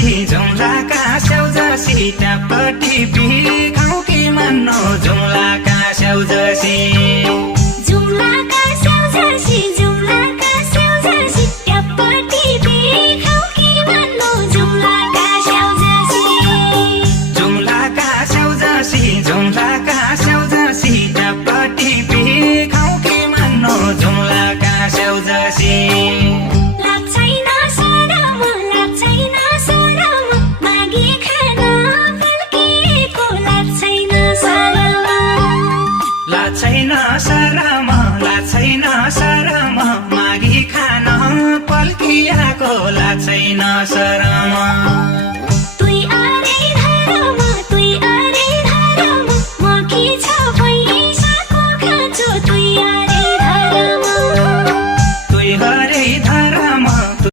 जसी जुम्लाका स्याउ जसी ट्याप टिपी खाऊ कि मान्नु जुम्लाका स्याउ जसी जुम्लाका स्याउ जसी जुम्लाका स्याउ जसी ट्याप टिपी खाऊ कि मान्नु जुम्लाका स्याउ जसी जुम्लाका स्याउ जसी जुम्लाका स्याउ जसी ट्याप टिपी खाऊ कि मान्नु जुम्लाका स्याउ जसी छैन शरम मागी खान पल्किएको छैन शरम